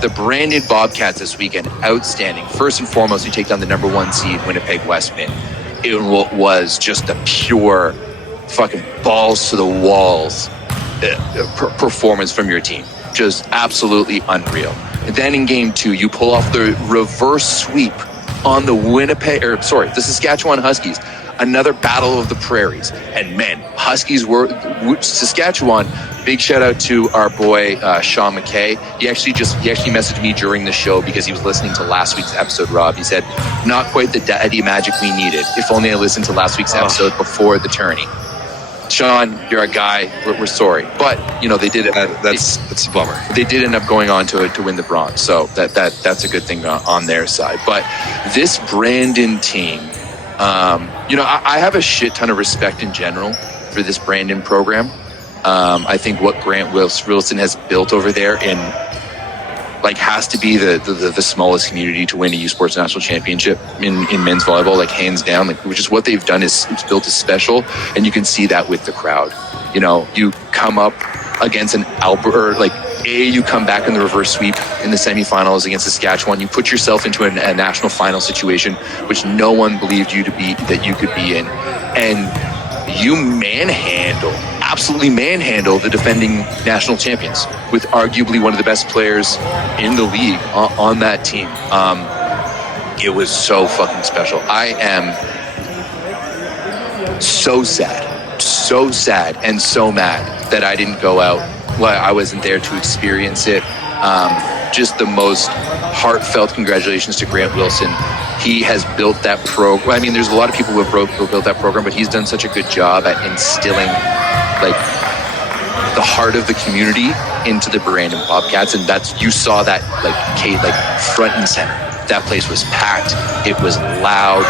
the Brandon Bobcats this weekend, outstanding. First and foremost, you take down the number 1 seed, Winnipeg Westman. It was just a pure fucking balls to the walls performance from your team. Just absolutely unreal. And then in game 2, you pull off the reverse sweep on the Saskatchewan Huskies. Another battle of the prairies. And man, Saskatchewan, big shout out to our boy, Sean McKay. He actually messaged me during the show because he was listening to last week's episode, Rob. He said, not quite the daddy magic we needed. If only I listened to last week's episode before the tourney. Sean, you're a guy. We're sorry, but they did it. That's a bummer. They did end up going on to win the bronze, so that's a good thing on their side. But this Brandon team, I have a shit ton of respect in general for this Brandon program. I think what Grant Wilson has built over there has to be the smallest community to win a U Sports National Championship in men's volleyball, hands down. Which is what they've done is built a special, and you can see that with the crowd. You come up against an you come back in the reverse sweep in the semifinals against Saskatchewan. You put yourself into a national final situation, which no one believed that you could be in, and you absolutely manhandle the defending national champions with arguably one of the best players in the league on that team. It was so fucking special. I am so sad and so mad that I didn't go out. I wasn't there to experience it. Just the most heartfelt congratulations to Grant Wilson. He has built that program. I mean, there's a lot of people who have built that program, but he's done such a good job at instilling the heart of the community into the Brandon Bobcats, and you saw that Kate, front and center. That place was packed. It was loud.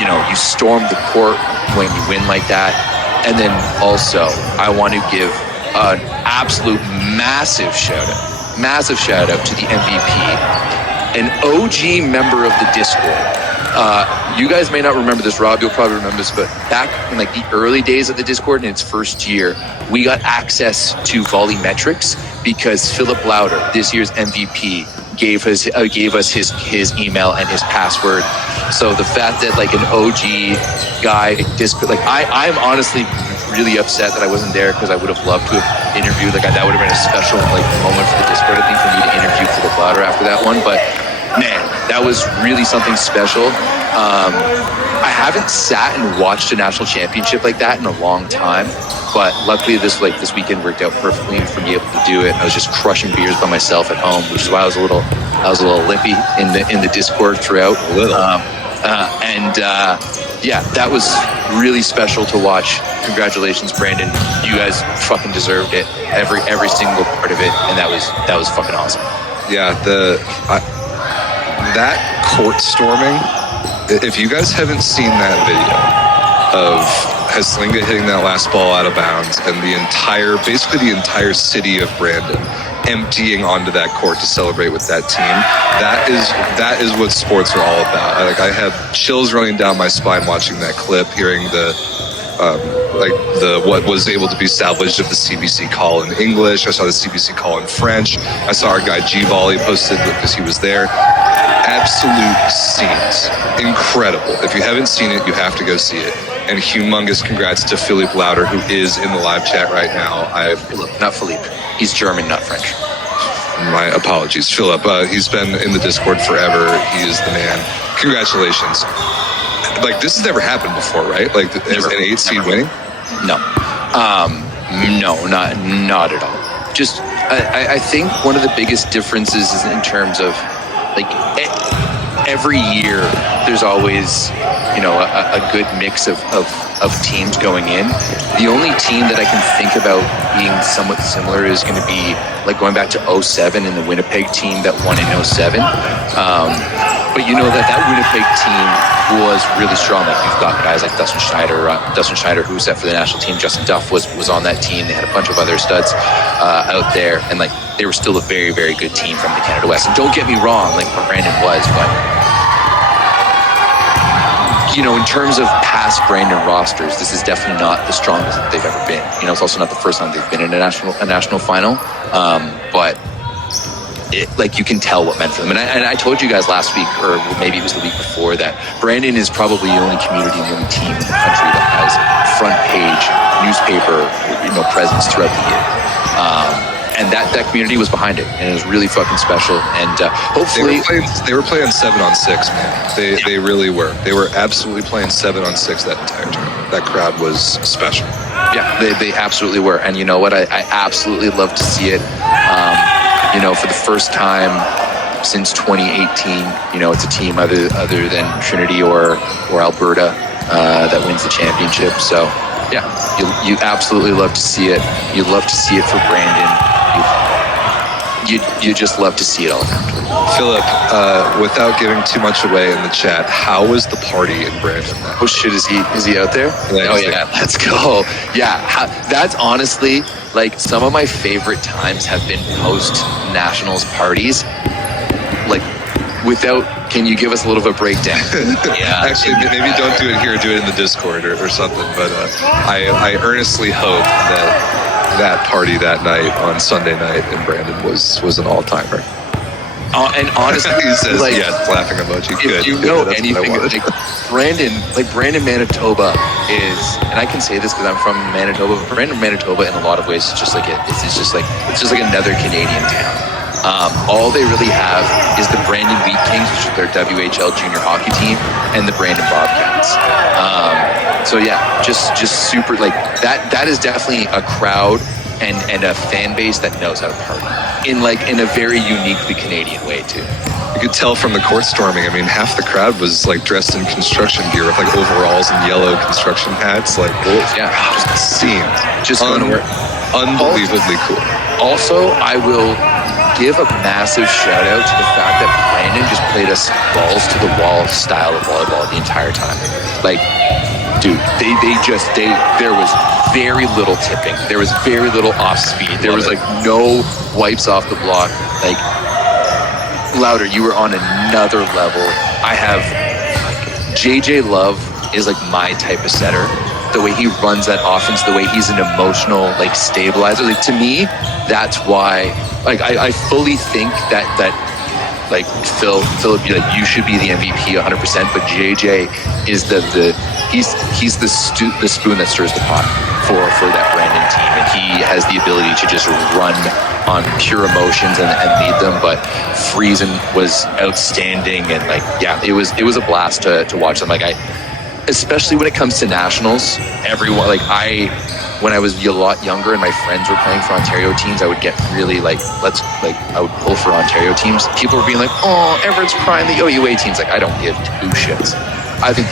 You stormed the court when you win like that. And then also, I want to give an absolute massive shout out to the MVP, an OG member of the Discord. You guys may not remember this, Rob. You'll probably remember this, but back in the early days of the Discord in its first year, we got access to Volleymetrics because Philip Lauder, this year's MVP, gave us his email and his password. So the fact that an OG guy Discord, I'm honestly really upset that I wasn't there because I would have loved to have interviewed. That would have been a special moment for the Discord, I think, for me to interview Philip Lauder after that one. But man, that was really something special. I haven't sat and watched a national championship like that in a long time, but luckily this weekend worked out perfectly for me able to do it. I was just crushing beers by myself at home, which is why I was a little limpy in the Discord throughout. That was really special to watch. Congratulations, Brandon. You guys fucking deserved it. Every single part of it, and that was fucking awesome. Yeah, that court storming. If you guys haven't seen that video of Heslinga hitting that last ball out of bounds and basically the entire city of Brandon emptying onto that court to celebrate with that team, that is what sports are all about. I had chills running down my spine watching that clip, hearing what was able to be salvaged of the CBC call in English. I saw the CBC call in French. I saw our guy G Volley posted because he was there. Absolute scenes. Incredible. If you haven't seen it, you have to go see it. And humongous congrats to Philippe Lauder, who is in the live chat right now. Not Philippe. He's German, not French. My apologies. Philip, he's been in the Discord forever. He is the man. Congratulations. This has never happened before, right? As an 8 seed winning? No. No, not at all. Just, I think one of the biggest differences is in terms of every year there's always a good mix of teams going in. The only team that I can think about being somewhat similar is going to be going back to 2007 and the Winnipeg team that won in 2007. But that Winnipeg team was really strong. You've got guys like Dustin Schneider, who was set for the national team. Justin Duff was on that team. They had a bunch of other studs out there, and they were still a very, very good team from the Canada West. And don't get me wrong, Brandon was, but in terms of past Brandon rosters, this is definitely not the strongest that they've ever been. It's also not the first time they've been in a national final. But like you can tell what meant for them. And I told you guys last week, or maybe it was the week before, that Brandon is probably the only community and the only team in the country that has front page newspaper, presence throughout the year. And that community was behind it, and it was really fucking special. And hopefully, they were playing 7-on-6, man. They really were. They were absolutely playing 7-on-6 that entire tournament. That crowd was special. Yeah, they absolutely were. And you know what? I absolutely love to see it. For the first time since 2018, it's a team other than Trinity or Alberta that wins the championship. So, yeah, you absolutely love to see it. You love to see it for Brandon. You just love to see it all around. Philip, without giving too much away in the chat, how was the party in Brandon? Oh shit, is he out there? Yeah, let's go. Yeah, that's honestly like some of my favorite times have been post nationals parties. Like, can you give us a little bit of a breakdown? Yeah, actually, maybe don't do it here. Do it in the Discord or something. But I earnestly hope that party that night on Sunday night in Brandon was an all-timer. And honestly, he says, like, yes, laughing emoji. If you know anything, like Brandon, Manitoba is, and I can say this because I'm from Manitoba. But Brandon, Manitoba, in a lot of ways, is just like it's just like another Canadian town. All they really have is the Brandon Wheat Kings, which is their WHL junior hockey team, and the Brandon Bobcats. So yeah, just super like that. That is definitely a crowd and a fan base that knows how to party in a very uniquely Canadian way too. You could tell from the court storming. I mean, half the crowd was like dressed in construction gear with like overalls and yellow construction hats. Like, yeah, just unbelievably cool. Also, I will give a massive shout out to the fact that Brandon just played us balls to the wall style of volleyball the entire time. Like, dude, there was very little tipping. There was very little off speed. There was like no wipes off the block. Like, Louder, you were on another level. I have JJ Love is like my type of setter. The way he runs that offense, the way he's an emotional like stabilizer. Like, to me, that's why. Like, I fully think that like Philip, you should be the MVP 100%. But JJ is he's the spoon that stirs the pot for that Brandon team, and he has the ability to just run on pure emotions and lead them. But Friesen was outstanding, and like, yeah, it was a blast to watch them. Like, especially when it comes to nationals, everyone, like, when I was a lot younger and my friends were playing for Ontario teams, I would get really I would pull for Ontario teams. People were being like, oh, Everett's crying the OUA teams. Like, I don't give two shits. I think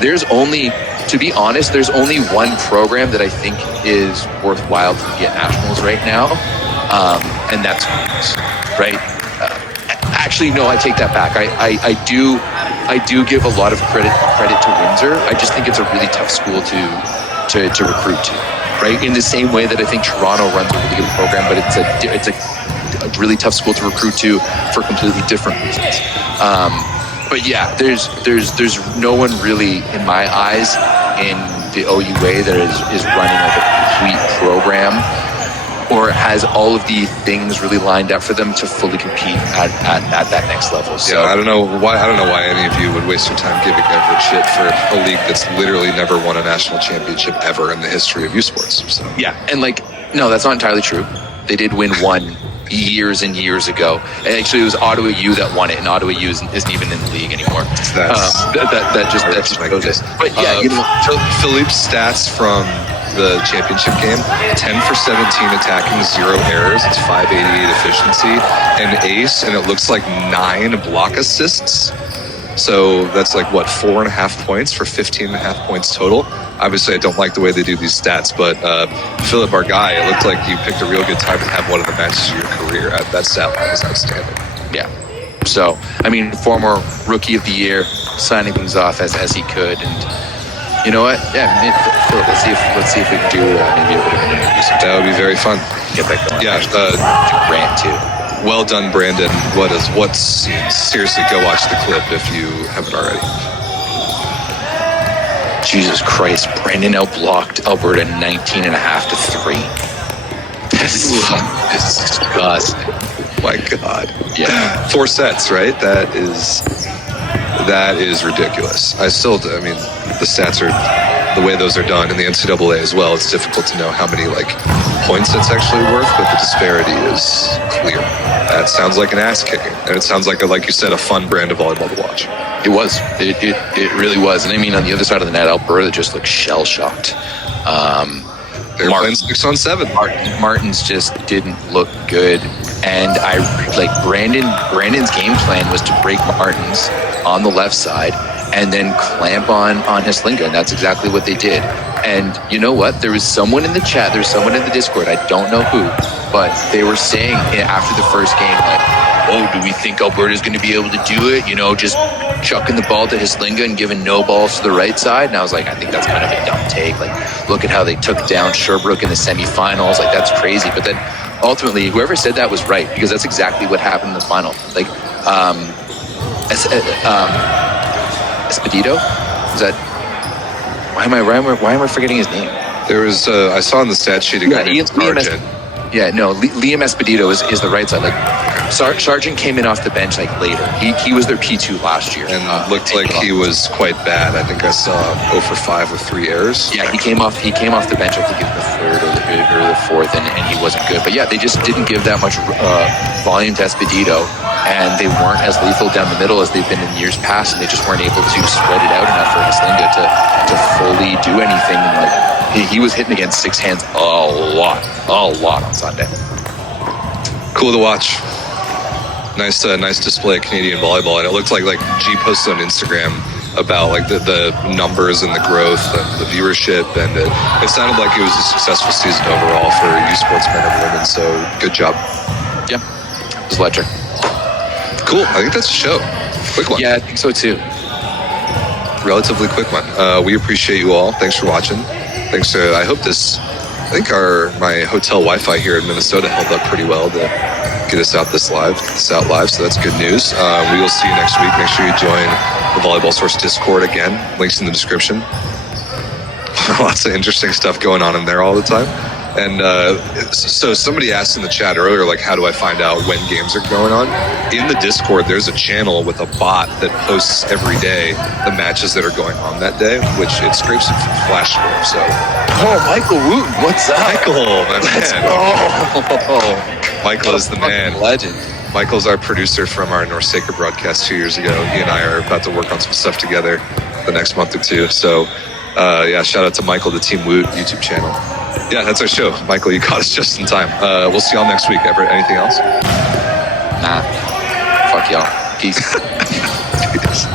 there's only, to be honest, there's only one program that I think is worthwhile to be at nationals right now, and that's right. Actually, no, I take that back. I do give a lot of credit to Windsor. I just think it's a really tough school to recruit to, right? In the same way that I think Toronto runs a really good program, but it's a really tough school to recruit to for completely different reasons. But yeah, there's no one really, in my eyes, in the OUA that is running like a complete program or has all of the things really lined up for them to fully compete at that next level. So, yeah, I don't know why any of you would waste your time giving Everett shit for a league that's literally never won a national championship ever in the history of U Sports. So. Yeah, and like, no, that's not entirely true. They did win one years and years ago. And actually, it was Ottawa U that won it, and Ottawa U isn't even in the league anymore. That just goes it. But yeah, Philippe's stats from the championship game: 10 for 17 attacking, 0 errors. It's 588 efficiency, an ace, and it looks like 9 block assists. So that's like, what, 4.5 points for 15.5 points total. Obviously, I don't like the way they do these stats, but Philip, our guy, it looked like you picked a real good time to have one of the matches of your career. That stat line is outstanding. Yeah. So, I mean, former rookie of the year, signing things off as he could, and you know what? Yeah, Philip, let's see if we can do maybe a bit of an interview sometime. That would be very fun. Get that going. Yeah. Grant too. Well done, Brandon. Seriously, go watch the clip if you haven't already. Jesus Christ, Brandon outblocked Alberta 19.5 to 3. This is disgusting. my God. Yeah. 4 sets, right? That is ridiculous. I mean, the stats are, the way those are done in the NCAA as well, it's difficult to know how many like points it's actually worth, but the disparity is clear. That sounds like an ass kicking, and it sounds like you said, a fun brand of volleyball to watch. It was. It really was. And I mean, on the other side of the net, Alberta just looked shell shocked. They're playing 6-on-7. Martin's just didn't look good, and Brandon's game plan was to break Martin's on the left side and then clamp on Heslinga, and that's exactly what they did. And you know what? There was someone in the chat, there's someone in the Discord, I don't know who, but they were saying after the first game, like, oh, do we think Alberta's going to be able to do it? You know, just chucking the ball to Heslinga and giving no balls to the right side. And I was like, I think that's kind of a dumb take. Like, look at how they took down Sherbrooke in the semifinals. Like, that's crazy. But then ultimately, whoever said that was right, because that's exactly what happened in the final. Like, Espedito? Is that? Why am I forgetting his name? There was I saw on the stat sheet again. Liam Espedito is the right side. Like, Sargent came in off the bench like later. He was their P2 last year and looked like he was quite bad. I think I saw 0 for 5 with 3 errors. Yeah, he came off the bench, I think in the third or the fourth, and he wasn't good. But yeah, they just didn't give that much volume to Espedito, and they weren't as lethal down the middle as they've been in years past, and they just weren't able to spread it out enough for Heslinga to fully do anything. And like, he was hitting against 6 hands a lot on Sunday. Cool to watch. Nice display of Canadian volleyball, and it looked like G posted on Instagram about like the numbers and the growth and the viewership, and it sounded like it was a successful season overall for U Sports men and women. So good job. Yeah, it was electric. Cool. I think that's a show. Quick one. Yeah, I think so too. Relatively quick one. We appreciate you all. Thanks for watching. Thanks to I think my hotel Wi-Fi here in Minnesota held up pretty well to get us out live, so that's good news. We will see you next week. Make sure you join the Volleyball Source Discord again. Links in the description. Lots of interesting stuff going on in there all the time. And so somebody asked in the chat earlier, like, how do I find out when games are going on? In the Discord, there's a channel with a bot that posts every day the matches that are going on that day, which it scrapes it from Flash Score. So, Michael Wooten, what's up? Michael, my man. Michael is the man. Legend. Michael's our producer from our North Sacred broadcast 2 years ago. He and I are about to work on some stuff together the next month or two. So, shout out to Michael, the Team Woot YouTube channel. Yeah, that's our show. Michael, you caught us just in time. We'll see y'all next week. Everett, anything else? Nah. Fuck y'all. Peace. Peace.